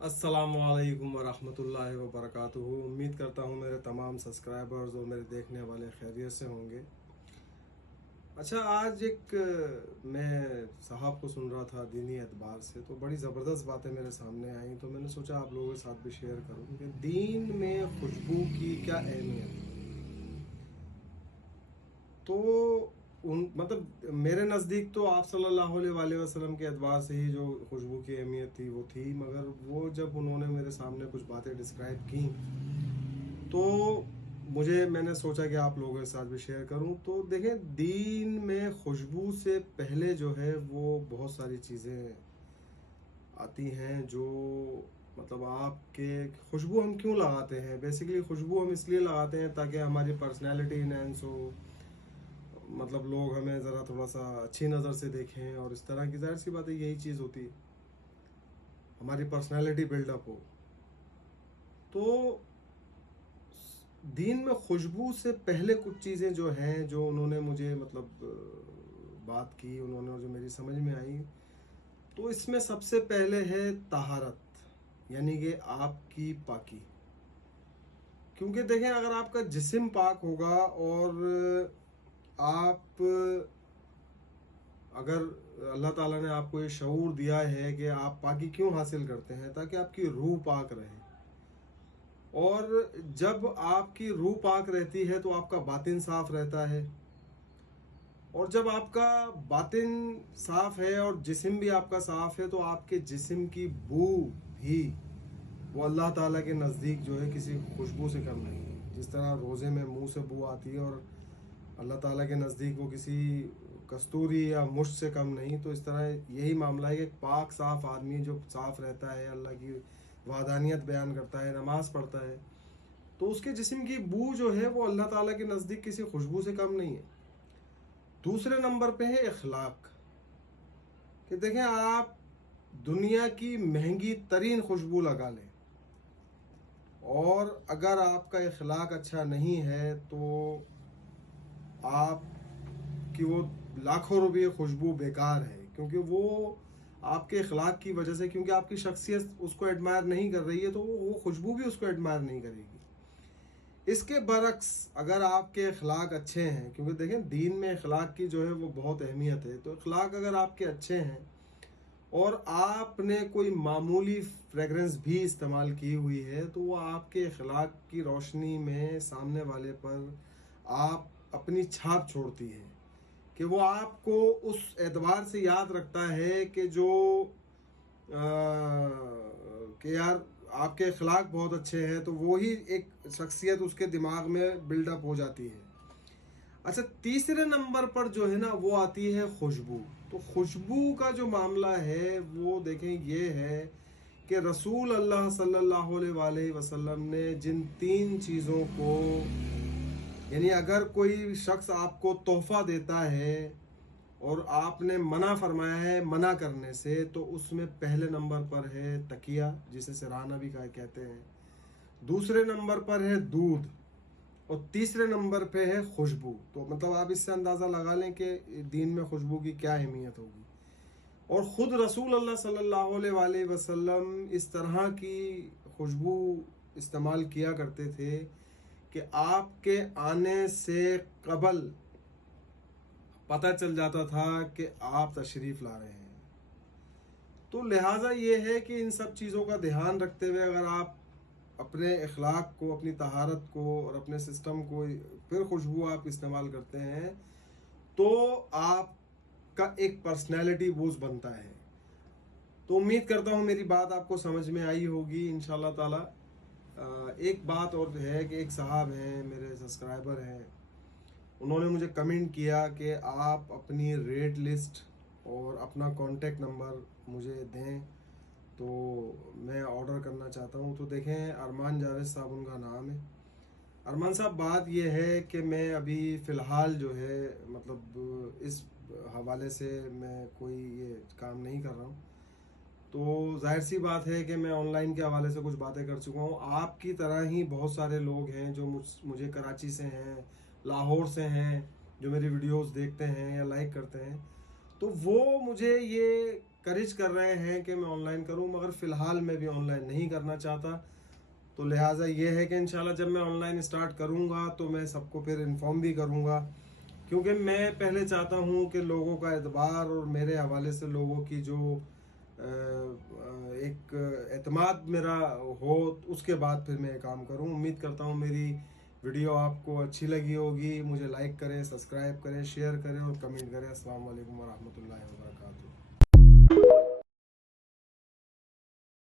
अस्सलामुअलैकुम वरहमतुल्लाहि वबरकातुहू। उम्मीद करता हूँ मेरे तमाम सब्सक्राइबर्स और मेरे देखने वाले खैरियत से होंगे। अच्छा, आज मैं साहब को सुन रहा था दीनी एतबार से, तो बड़ी ज़बरदस्त बातें मेरे सामने आई, तो मैंने सोचा आप लोगों के साथ भी शेयर करूँ कि दीन में खुशबू की क्या अहमियत है। तो मतलब मेरे नज़दीक तो आप सल्लल्लाहु अलैहि वसल्लम के एतबार से ही जो खुशबू की अहमियत थी वो थी, मगर वो जब उन्होंने मेरे सामने कुछ बातें डिस्क्राइब की तो मैंने सोचा कि आप लोगों के साथ भी शेयर करूं। तो देखें, दीन में खुशबू से पहले जो है वो बहुत सारी चीज़ें आती हैं जो मतलब आपके खुशबू हम क्यों लगाते हैं। बेसिकली खुशबू हम इसलिए लगाते हैं ताकि हमारी पर्सनैलिटी इनहेंस हो, मतलब लोग हमें ज़रा थोड़ा सा अच्छी नज़र से देखें, और इस तरह की ज़ाहिर सी बात है यही चीज़ होती है, हमारी पर्सनैलिटी बिल्डअप हो। तो दीन में खुशबू से पहले कुछ चीज़ें जो हैं, जो उन्होंने मुझे मतलब बात की, उन्होंने जो मेरी समझ में आई, तो इसमें सबसे पहले है तहारत, यानी कि आपकी पाकी। क्योंकि देखें, अगर आपका जिस्म पाक होगा और आप अगर अल्लाह ताला ने आपको ये शऊर दिया है कि आप पाकी क्यों हासिल करते हैं, ताकि आपकी रूह पाक रहे, और जब आपकी रूह पाक रहती है तो आपका बातिन साफ रहता है, और जब आपका बातिन साफ है और जिस्म भी आपका साफ है तो आपके जिस्म की बू भी वो अल्लाह ताला के नज़दीक जो है किसी खुशबू से कम नहीं है। जिस तरह रोज़े में मुंह से बू आती है और अल्लाह ताला के नज़दीक वो किसी कस्तूरी या मुश्क से कम नहीं, तो इस तरह यही मामला है कि एक पाक साफ आदमी जो साफ रहता है, अल्लाह की वादानियत बयान करता है, नमाज पढ़ता है, तो उसके जिस्म की बू जो है वो अल्लाह ताला के नज़दीक किसी खुशबू से कम नहीं है। दूसरे नंबर पे है इखलाक, कि देखें, आप दुनिया की महंगी तरीन खुशबू लगा लें, और अगर आपका इखलाक अच्छा नहीं है तो आपकी वो लाखों रुपये खुशबू बेकार है, क्योंकि वो आपके इखलाक की वजह से, क्योंकि आपकी शख्सियत उसको एडमायर नहीं कर रही है, तो वो खुशबू भी उसको एडमायर नहीं करेगी। इसके बरक्स अगर आपके अखलाक अच्छे हैं, क्योंकि देखें दीन में अखलाक की जो है वो बहुत अहमियत है, तो अखलाक अगर आपके अच्छे हैं और आपने कोई मामूली फ्रेगरेंस भी इस्तेमाल की हुई है, तो वो आपके अखलाक की रोशनी में सामने वाले पर आप अपनी छाप छोड़ती है, कि वो आपको उस एतबार से याद रखता है कि कि यार आपके अखलाक बहुत अच्छे हैं, तो वो ही एक शख्सियत उसके दिमाग में बिल्डअप हो जाती है। अच्छा, तीसरे नंबर पर जो है ना वो आती है खुशबू। तो खुशबू का जो मामला है वो देखें ये है कि रसूल अल्लाह सल्लल्लाहु अलैहि वसल्लम ने जिन तीन चीज़ों को, यानी अगर कोई शख्स आपको तोहफा देता है और आपने मना फरमाया है मना करने से, तो उसमें पहले नंबर पर है तकिया, जिसे सिरहाना भी कहते हैं, दूसरे नंबर पर है दूध, और तीसरे नंबर पे है खुशबू। तो मतलब आप इससे अंदाज़ा लगा लें कि दीन में खुशबू की क्या अहमियत होगी। और ख़ुद रसूल अल्लाह सल्लल्लाहु अलैहि वसल्लम इस तरह की खुशबू इस्तेमाल किया करते थे कि आपके आने से कबल पता चल जाता था कि आप तशरीफ़ ला रहे हैं। तो लिहाजा ये है कि इन सब चीज़ों का ध्यान रखते हुए अगर आप अपने अखलाक को, अपनी तहारत को और अपने सिस्टम को, फिर खुशबू आप इस्तेमाल करते हैं, तो आपका एक पर्सनैलिटी बूस्ट बनता है। तो उम्मीद करता हूँ मेरी बात आपको समझ में आई होगी इंशाल्लाह ताला। एक बात और है कि एक साहब हैं, मेरे सब्सक्राइबर हैं, उन्होंने मुझे कमेंट किया कि आप अपनी रेट लिस्ट और अपना कॉन्टेक्ट नंबर मुझे दें, तो मैं ऑर्डर करना चाहता हूँ। तो देखें, अरमान जावेद साहब उनका नाम है। अरमान साहब, बात यह है कि मैं अभी फ़िलहाल जो है मतलब इस हवाले से मैं कोई ये काम नहीं कर रहा हूँ। तो जाहिर सी बात है कि मैं ऑनलाइन के हवाले से कुछ बातें कर चुका हूँ। आपकी तरह ही बहुत सारे लोग हैं जो मुझे कराची से हैं, लाहौर से हैं, जो मेरी वीडियोस देखते हैं या लाइक करते हैं। तो वो मुझे ये انکریج کر رہے ہیں کہ میں آن لائن کروں، مگر فی الحال میں بھی آن لائن نہیں کرنا چاہتا. تو لہٰذا یہ ہے کہ انشاءاللہ جب میں آن لائن اسٹارٹ کروں گا تو میں سب کو پھر انفارم بھی کروں گا، کیونکہ میں پہلے چاہتا ہوں کہ لوگوں کا اعتبار اور میرے حوالے سے لوگوں کی جو ایک اعتماد میرا ہو، اس کے بعد پھر میں یہ کام کروں. امید کرتا ہوں میری ویڈیو آپ کو اچھی لگی ہوگی. مجھے لائک کریں، سبسکرائب کریں، شیئر کریں اور کمنٹ کریں. السلام علیکم ورحمۃ اللہ وبرکاتہ.